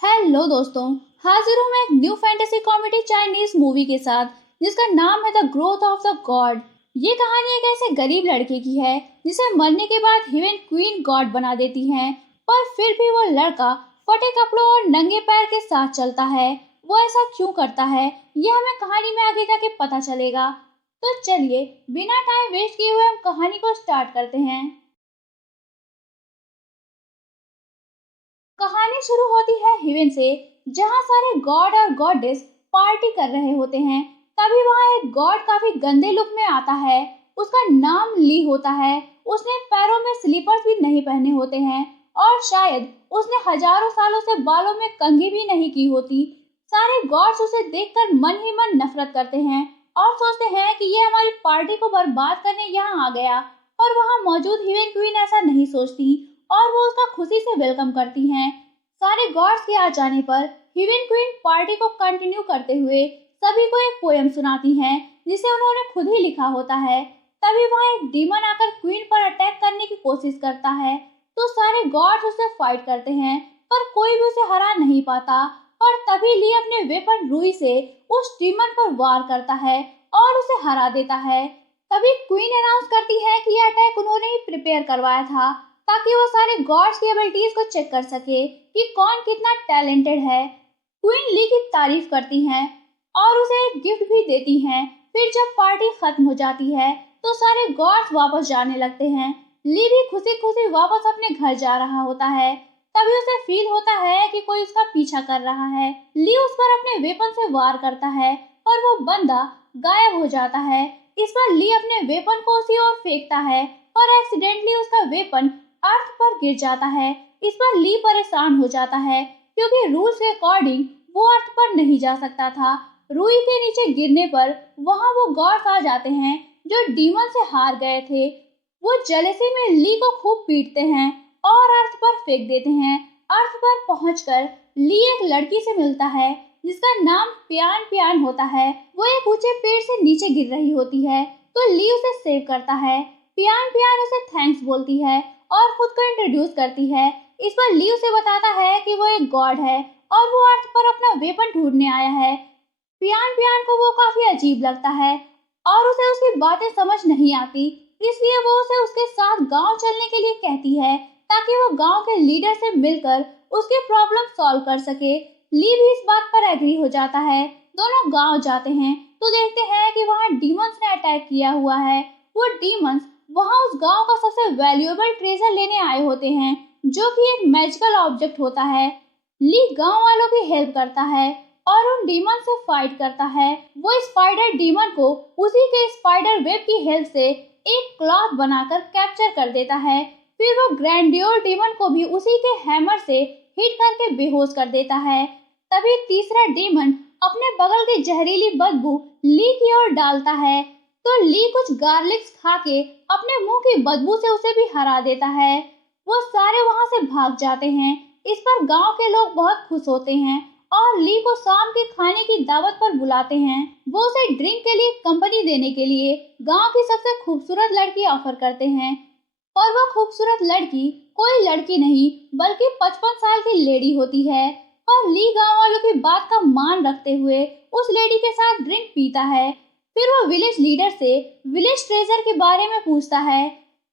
Hello दोस्तों। हाजिर हूँ मैं एक new fantasy comedy Chinese movie के साथ जिसका नाम है the growth of the God. ये कहानी एक ऐसे गरीब लड़के की है जिसे मरने के बाद हीरोइन क्वीन गॉड बना देती हैं, पर फिर भी वो लड़का फटे कपड़ों और नंगे पैर के साथ चलता है। वो ऐसा क्यों करता है ये हमें कहानी में आगे जाके पता चलेगा। तो चलिए बिना टाइम वेस्ट किए हुए हम कहानी को स्टार्ट करते हैं। कहानी शुरू होती है हिवेन से, जहाँ सारे गॉड और गॉडेस पार्टी कर रहे होते हैं। तभी वहाँ एक गॉड काफी गंदे लुक में आता है। उसका नाम ली होता है। उसने पैरों में स्लीपर्स भी नहीं पहने होते हैं और शायद उसने हजारों सालों से बालों में कंघी भी नहीं की होती। सारे गॉड्स उसे देखकर मन ही मन नफरत करते हैं और सोचते हैं कि ये हमारी पार्टी को बर्बाद करने यहाँ आ गया। पर वहाँ मौजूद हिवेन क्वीन ऐसा नहीं सोचती और वो उसका खुशी से वेलकम करती हैं। सारे गॉड्स के आ जाने पर हिवेन क्वीन पार्टी को कंटिन्यू करते हुए सभी को एक पोयम सुनाती हैं जिसे उन्होंने खुद ही लिखा होता है। तभी वहाँ एक डीमन आकर क्वीन पर अटैक करने की कोशिश करता है, तो सारे गॉड्स उससे फाइट करते हैं पर कोई भी उसे हरा नहीं पाता। और तभी ली अपने वेपन रुई से उस डीमन पर वार करता है और उसे हरा देता है। तभी क्वीन अनाउंस करती है कि यह अटैक उन्होंने ही प्रिपेयर करवाया था, ताकि वो सारे गॉड्स की एबिलिटीज को चेक कर सके कि कौन कितना टैलेंटेड है। क्वीन ली की तारीफ करती हैं और उसे एक गिफ्ट भी देती हैं। फिर जब पार्टी खत्म हो जाती है तो सारे गॉड्स वापस जाने लगते हैं। ली भी खुशी खुशी वापस अपने घर जा रहा होता है। तभी उसे फील होता है कि कोई उसका पीछा कर रहा है। ली उस पर अपने वेपन से वार करता है और वो बंदा गायब हो जाता है। इस पर ली अपने वेपन को उसी ओर फेंकता है और एक्सीडेंटली उसका वेपन अर्थ पर गिर जाता है। इस पर ली परेशान हो जाता है क्योंकि रूल्स के अकॉर्डिंग वो अर्थ पर नहीं जा सकता था। रूई के नीचे गिरने पर वहां वो गॉड्स आ जाते हैं जो डीमन से हार गए थे। वो जेलेसी में ली को खूब पीटते हैं और अर्थ पर फेंक देते हैं। अर्थ पर पहुंचकर ली एक लड़की से मिलता है जिसका नाम पियान पियान होता है। वो एक ऊंचे पेड़ से नीचे गिर रही होती है, तो ली उसे सेव करता है। पियान पियान उसे थैंक्स बोलती है और खुद को इंट्रोड्यूस करती है। इस पर ली उसे बताता है कि वो एक गॉड है और वो अर्थ पर अपना वेपन ढूंढने आया है। पियान पियान को वो काफी अजीब लगता है और उसे उसकी बातें समझ नहीं आती, इसलिए वो उसे उसके साथ गांव चलने के लिए कहती है ताकि वो गांव के लीडर से मिलकर उसकी प्रॉब्लम सॉल्व कर सके। ली भी इस बात पर एग्री हो जाता है। दोनों गांव जाते हैं तो देखते हैं कि वहाँ डीमंस ने अटैक किया हुआ है। वो डीमंस वहाँ उस गांव का सबसे वैल्यूएबल ट्रेजर लेने आए होते हैं, जो कि एक मैजिकल ऑब्जेक्ट होता है। ली गांव वालों की हेल्प करता है और उन डीमन से फाइट करता है। वो स्पाइडर डीमन को उसी के स्पाइडर वेब की हेल्प से एक क्लॉथ बनाकर कैप्चर कर देता है। फिर वो ग्रैंडियोर डीमन को भी उसी के हैमर से हिट करके बेहोश कर देता है। तभी तीसरा डीमन अपने बगल की जहरीली बदबू ली की ओर डालता है, तो ली कुछ गार्लिक्स खा के अपने मुंह की बदबू से उसे भी हरा देता है। वो सारे वहां से भाग जाते हैं। इस पर गांव के लोग बहुत खुश होते हैं और ली को शाम के खाने की दावत पर बुलाते हैं। वो उसे ड्रिंक के लिए कंपनी देने के लिए गांव की सबसे खूबसूरत लड़की ऑफर करते हैं, और वो खूबसूरत लड़की कोई लड़की नहीं बल्कि 55 साल की लेडी होती है। पर ली गांव वालों की बात का मान रखते हुए उस लेडी के साथ ड्रिंक पीता है। फिर वो विलेज लीडर से विलेज ट्रेजर के बारे में पूछता है,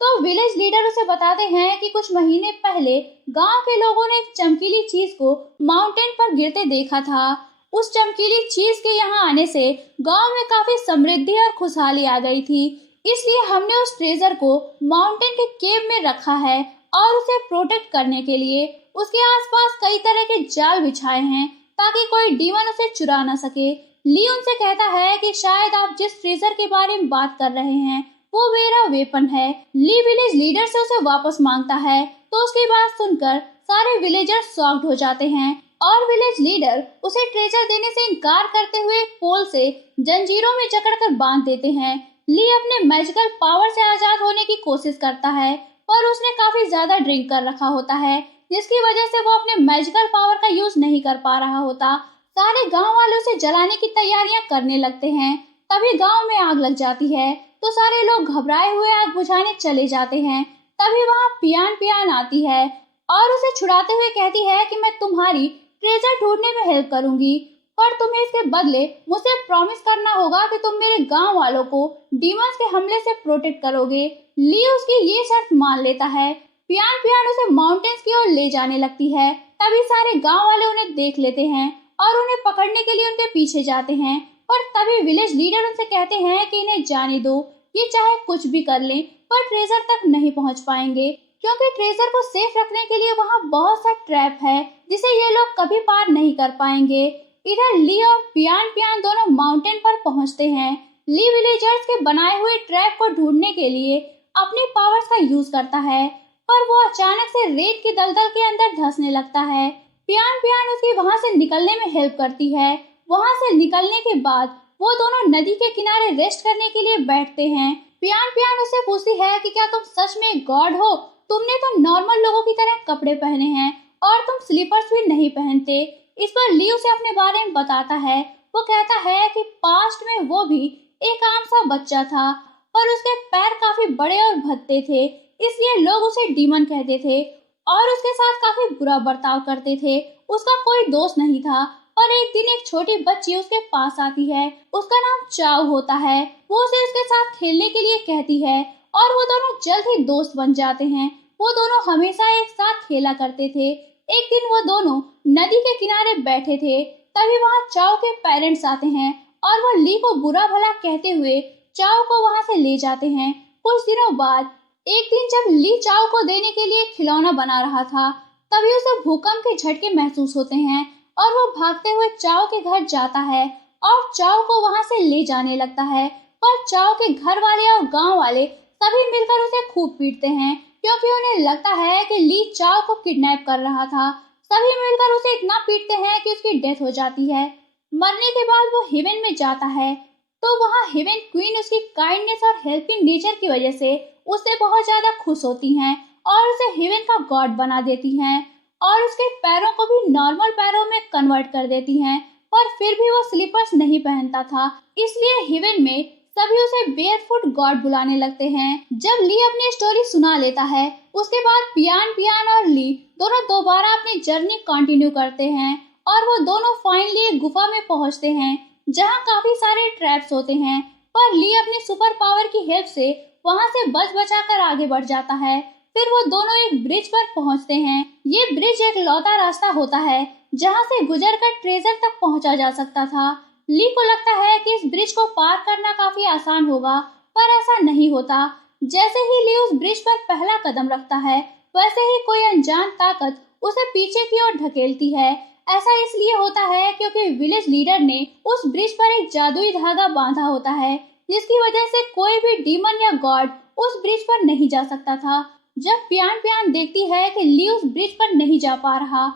तो विलेज लीडर उसे बताते हैं कि कुछ महीने पहले गांव के लोगों ने एक चमकीली चीज को माउंटेन पर गिरते देखा था। उस चमकीली चीज के यहाँ आने से गांव में काफी समृद्धि और खुशहाली आ गई थी, इसलिए हमने उस ट्रेजर को माउंटेन के केव में रखा है और उसे प्रोटेक्ट करने के लिए उसके आसपास कई तरह के जाल बिछाए हैं ताकि कोई डीमन उसे चुरा ना सके। ली उनसे कहता है कि शायद आप जिस ट्रेजर के बारे में बात कर रहे हैं वो मेरा वेपन है। ली विलेज लीडर से उसे वापस मांगता है, तो उसकी बात सुनकर सारे विलेजर्स शॉक्ड हो जाते हैं और विलेज लीडर उसे ट्रेजर देने से इनकार करते हुए एक पोल से जंजीरों में जकड़कर बांध देते हैं। ली अपने मैजिकल पावर से आजाद होने की कोशिश करता है, पर उसने काफी ज्यादा ड्रिंक कर रखा होता है, जिसकी वजह से वो अपने मैजिकल पावर का यूज नहीं कर पा रहा होता। सारे गांव वाले उसे जलाने की तैयारियां करने लगते हैं। तभी गांव में आग लग जाती है, तो सारे लोग घबराए हुए आग बुझाने चले जाते हैं। तभी वहां पियान पियान आती है और उसे छुड़ाते हुए कहती है कि मैं तुम्हारी ट्रेजर ढूंढने में हेल्प करूंगी, पर तुम्हें इसके बदले मुझसे प्रॉमिस करना होगा कि तुम मेरे गांव वालों को डीमंस के हमले से प्रोटेक्ट करोगे। ली उसकी ये शर्त मान लेता है। पियान पियान उसे माउंटेन्स की ओर ले जाने लगती है। तभी सारे गांव वाले उन्हें देख लेते हैं और उन्हें पकड़ने के लिए उनके पीछे जाते हैं। पर तभी विलेज लीडर उनसे कहते हैं कि इन्हें जाने दो, ये चाहे कुछ भी कर लें पर ट्रेजर तक नहीं पहुंच पाएंगे, क्योंकि ट्रेजर को सेफ रखने के लिए वहां बहुत सा ट्रैप है जिसे ये लोग कभी पार नहीं कर पाएंगे। इधर ली और पियान पियान दोनों माउंटेन पर पहुंचते हैं। ली विलेजर्स के बनाए हुए ट्रैप को ढूंढने के लिए अपनी पावर्स का यूज करता है, पर वो अचानक से रेत की दलदल के अंदर धंसने लगता है। पियान पियान उसकी वहां से निकलने में हेल्प करती है। वहां से निकलने के बाद वो दोनों नदी के किनारे रेस्ट करने के लिए बैठते हैं। पियान पियान उससे पूछती है कि क्या तुम सच में एक गॉड हो? तुमने तो नॉर्मल लोगों की तरह कपड़े पहने हैं और तुम स्लीपर्स भी नहीं पहनते। इस पर ली उसे अपने बारे में बताता है। वो कहता है कि पास्ट में वो भी एक आम सा बच्चा था, पर उसके पैर काफी बड़े और भद्दे थे, इसलिए लोग उसे डीमन कहते थे और उसके साथ काफी बुरा बर्ताव करते थे। उसका कोई दोस्त नहीं था, पर एक दिन एक छोटी बच्ची उसके पास आती है। उसका नाम चाव होता है। वो उसे उसके साथ खेलने के लिए कहती है और वो दोनों जल्द ही दोस्त बन जाते हैं। वो दोनों हमेशा एक साथ खेला करते थे। एक दिन वो दोनों नदी के किनारे बैठे थे, तभी वहाँ चाव के पेरेंट्स आते हैं और वो ली को बुरा भला कहते हुए चाव को वहाँ से ले जाते हैं। कुछ दिनों बाद एक दिन जब ली चाव को देने के लिए खिलौना बना रहा था, तभी उसे भूकंप के झटके महसूस होते हैं और वो भागते हुए चाव के घर जाता है और चाव को वहां से ले जाने लगता है। पर चाव के घर वाले और गांव वाले सभी मिलकर उसे खूब पीटते हैं, क्योंकि उन्हें लगता है कि ली चाव को किडनैप कर रहा था। सभी मिलकर उसे इतना पीटते हैं कि उसकी डेथ हो जाती है। मरने के बाद वो हेवन में जाता है, तो वहाँ हेवन क्वीन उसकी काइंडनेस और हेल्पिंग नेचर की वजह से उससे बहुत ज्यादा खुश होती हैं और उसे हेवन का गॉड बना देती हैं और उसके पैरों को भी नॉर्मल पैरों में कन्वर्ट कर देती हैं। पर फिर भी वो स्लीपर्स नहीं पहनता था, इसलिए हेवन में सभी उसे बेयरफुट गॉड बुलाने लगते हैं। जब ली अपनी स्टोरी सुना लेता है, उसके बाद पियान पियान और ली दोनों दोबारा अपनी जर्नी कंटिन्यू करते हैं और वो दोनों फाइनली एक गुफा में पहुंचते हैं जहां काफी सारे ट्रैप्स होते हैं। पर ली अपनी सुपर पावर की हेल्प से वहां से बच बचाकर आगे बढ़ जाता है। फिर वो दोनों एक ब्रिज पर पहुंचते हैं। ये ब्रिज एक लौता रास्ता होता है जहां से गुजरकर ट्रेजर तक पहुंचा जा सकता था। ली को लगता है कि इस ब्रिज को पार करना काफी आसान होगा, पर ऐसा नहीं होता। जैसे ही ली उस ब्रिज पर पहला कदम रखता है, वैसे ही कोई अनजान ताकत उसे पीछे की ओर ढकेलती है। ऐसा इसलिए होता है क्योंकि विलेज लीडर ने उस ब्रिज पर एक जादुई धागा बांधा होता है, जिसकी वजह से कोई भी डीमन या गॉड उस ब्रिज पर नहीं जा सकता था। जब पियान पियान देखती है कि ली उस ब्रिज पर नहीं जा पा रहा,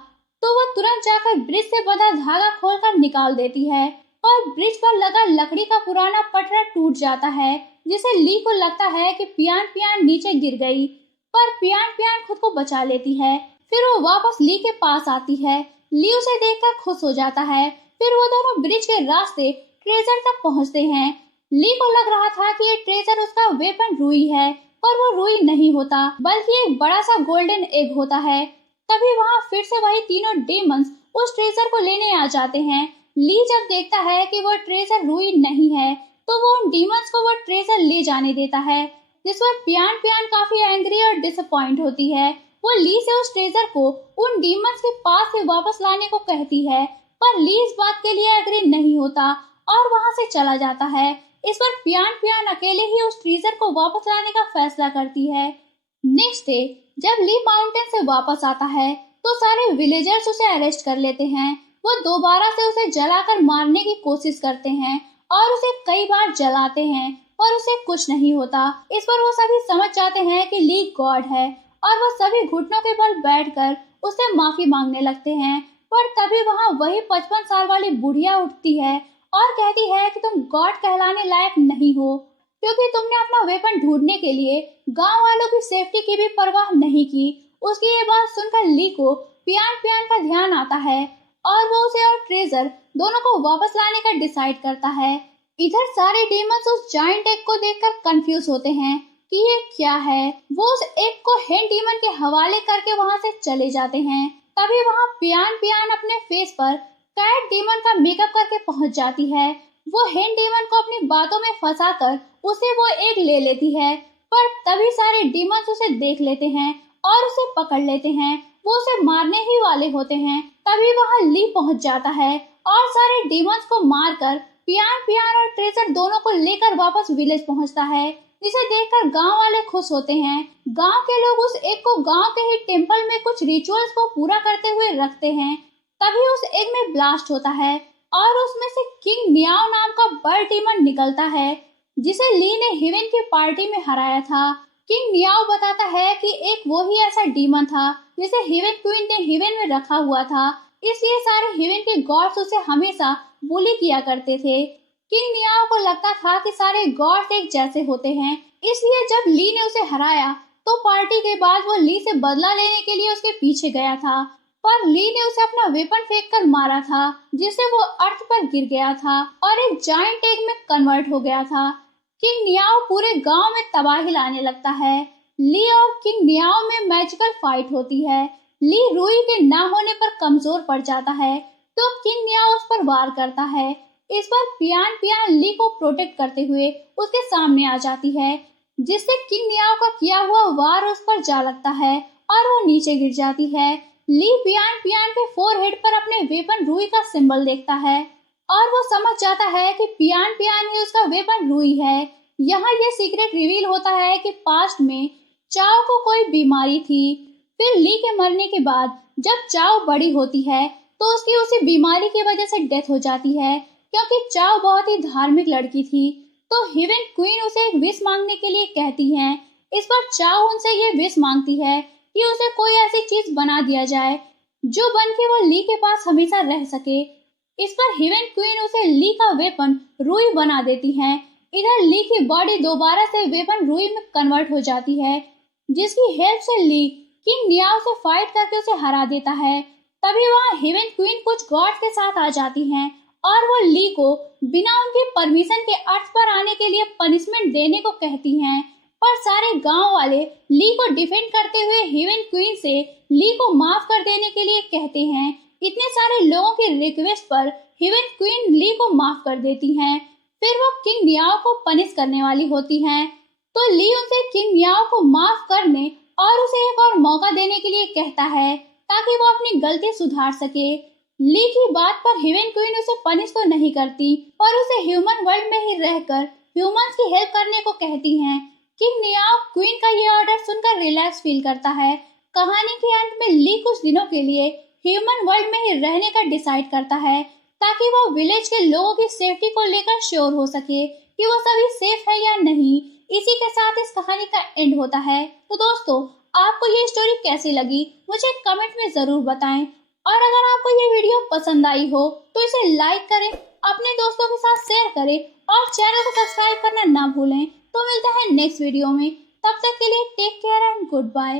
तो वो तुरंत जाकर ब्रिज से बंधा धागा खोलकर निकाल देती है और ब्रिज पर लगा लकड़ी का पुराना पटरा टूट जाता है, जिसे ली को लगता है कि पियान पियान नीचे गिर गई। पर पियान पियान खुद को बचा लेती है। फिर वो वापस ली के पास आती है। ली उसे देखकर खुश हो जाता है। फिर वो दोनों ब्रिज के रास्ते ट्रेजर तक पहुंचते हैं। ली को लग रहा था कि ये ट्रेजर उसका वेपन रूई है, पर वो रूई नहीं होता, बल्कि एक बड़ा सा गोल्डन एग होता है। तभी वहाँ फिर से वही तीनों डेमंस उस ट्रेजर को लेने आ जाते हैं। ली जब देखता है कि वो ट्रेजर रूई नहीं है, तो वो उन डीमंस को वो ट्रेजर ले जाने देता है, जिस पर पियान पियान काफी एंग्री और डिसअपॉइंट होती है। वो ली से उस ट्रेजर को उन डीमंस के पास से वापस लाने को कहती है, पर ली इस बात के लिए एग्री नहीं होता और वहाँ से चला जाता है। इस पर पियान पियान अकेले ही उस ट्रेजर को वापस लाने का फैसला करती है। नेक्स्ट डे जब ली माउंटेन से वापस आता है, तो सारे विलेजर्स उसे अरेस्ट कर लेते हैं। वो दोबारा से उसे जलाकर मारने की कोशिश करते हैं और उसे कई बार जलाते हैं, पर उसे कुछ नहीं होता। इस पर वो सभी समझ जाते हैं कि ली गॉड है और वो सभी घुटनों के बल बैठकर उससे माफी मांगने लगते हैं। पर तभी वहाँ वही 55 साल वाली बुढ़िया उठती है और कहती है कि तुम गॉड कहलाने लायक नहीं हो, क्योंकि तुमने अपना वेपन ढूंढने के लिए गांव वालों की सेफ्टी की भी परवाह नहीं की। उसकी ये बात सुनकर ली को पियान पियान का ध्यान आता है और वो उसे और ट्रेजर दोनों को वापस लाने का डिसाइड करता है। इधर सारे डीमंस उस जायंट एग को देखकर कंफ्यूज होते हैं कि ये क्या है। वो उस एग को हेन डीमन के हवाले करके वहां से चले जाते हैं। तभी वहाँ पियान पियान अपने फेस पर कैट डीमन का मेकअप करके पहुंच जाती है। वो हेन डीमन को अपनी बातों में फंसाकर उसे वो एक ले लेती है, पर तभी सारे डीमंस उसे देख लेते हैं और उसे पकड़ लेते हैं। वो उसे मारने ही वाले होते हैं, तभी वहाँ ली पहुंच जाता है और सारे डीमंस को मारकर पियान पियान और ट्रेजर दोनों को लेकर वापस विलेज पहुंचता है, जिसे देखकर गांव वाले खुश होते हैं। गांव के लोग उस एग को गांव के ही टेम्पल में कुछ रिचुअल्स को पूरा करते हुए रखते हैं। तभी उस एग में ब्लास्ट होता है और उसमें से किंग मियाओ नाम का बर्ड डीमन निकलता है, जिसे ली ने हेवन की पार्टी में हराया था। किंग मियाओ बताता है कि एक वो ही ऐसा डीमन था जिसे हेवन क्वीन ने हेवन में रखा हुआ था, इसलिए सारे हेवन के गॉड्स उसे हमेशा बुली किया करते थे। किंग मियाओ को लगता था कि सारे गॉड्स एक जैसे होते हैं, इसलिए जब ली ने उसे हराया तो पार्टी के बाद वो ली से बदला लेने के लिए उसके पीछे गया था, पर ली ने उसे अपना वेपन फेंक कर मारा था, जिससे वो अर्थ पर गिर गया था और एक जायंट एग में कन्वर्ट हो गया था। किंग मियाओ पूरे गांव में तबाही लाने लगता है। ली और किंग मियाओ में मैजिकल फाइट होती है। ली रूई के ना होने पर कमजोर पड़ जाता है, तो किंग मियाओ उस पर वार करता है। इस पर पियान पियान ली को प्रोटेक्ट करते हुए उसके सामने आ जाती है, जिससे किंग मियाओ का किया हुआ वार उस पर जा लगता है और वो नीचे गिर जाती है। ली पियान पियान के फोरहेड पर अपने वेपन रूई का सिंबल देखता है और वो समझ जाता है कि पियान पियान ही उसका वेपन रूई है। यहाँ ये सीक्रेट रिवील होता है कि पास्ट में चाओ को कोई बीमारी थी। फिर ली के मरने के बाद जब चाओ बड़ी होती है तो उसकी उसी बीमारी की वजह से डेथ हो जाती है, क्योंकि चाओ बहुत ही धार्मिक लड़की थी। तो हेवन क्वीन उसे एक विश मांगने के लिए कहती है। इस पर चाओ उनसे ये विश मांगती है कि उसे कोई ऐसी चीज बना दिया जाए जो बन के वो ली के पास हमेशा रह सके। इस पर हेवन क्वीन उसे ली का वेपन रूई बना देती है। इधर ली की बॉडी दोबारा से वेपन रूई में कन्वर्ट हो जाती है, जिसकी हेल्प से ली किंग मियाओ से फाइट करके उसे हरा देता है। तभी वहाँ हेवन क्वीन कुछ गॉड्स के साथ आ जाती हैं और वो ली को बिना उनकी परमिशन के अर्थ पर आने के लिए पनिशमेंट देने को कहती हैं, पर सारे गांव वाले ली को डिफेंड करते हुए हेवन क्वीन से ली को माफ कर देने के लिए कहते हैं। इतने सारे लोगों की रिक्वेस्ट पर हेवन क्वीन ली को माफ कर देती हैं। फिर वो किंग मियाओ को पनिश करने वाली होती हैं, तो ली उनसे किंग मियाओ को माफ करने और उसे एक और मौका देने के लिए कहता है ताकि वो अपनी गलती सुधार सके। ली की बात पर हेवन क्वीन उसे पनिश तो नहीं करती, पर उसे ह्यूमन वर्ल्ड में ही रहकर ह्यूमंस की हेल्प करने को कहती हैं। किंग मियाओ क्वीन का ये ऑर्डर सुनकर रिलैक्स फील करता है। कहानी के अंत में ली कुछ दिनों के लिए ह्यूमन वर्ल्ड में ही रहने का डिसाइड करता है, ताकि वो विलेज के लोगों की सेफ्टी को लेकर श्योर हो सके कि वो सभी सेफ है या नहीं। इसी के साथ इस कहानी का एंड होता है। तो दोस्तों, आपको ये स्टोरी कैसी लगी मुझे कमेंट में जरूर बताएं, और अगर आपको ये वीडियो पसंद आई हो तो इसे लाइक करें, अपने दोस्तों के साथ शेयर करें और चैनल को सब्सक्राइब करना ना भूलें। तो मिलते हैं नेक्स्ट वीडियो में, तब तक के लिए take care and good bye.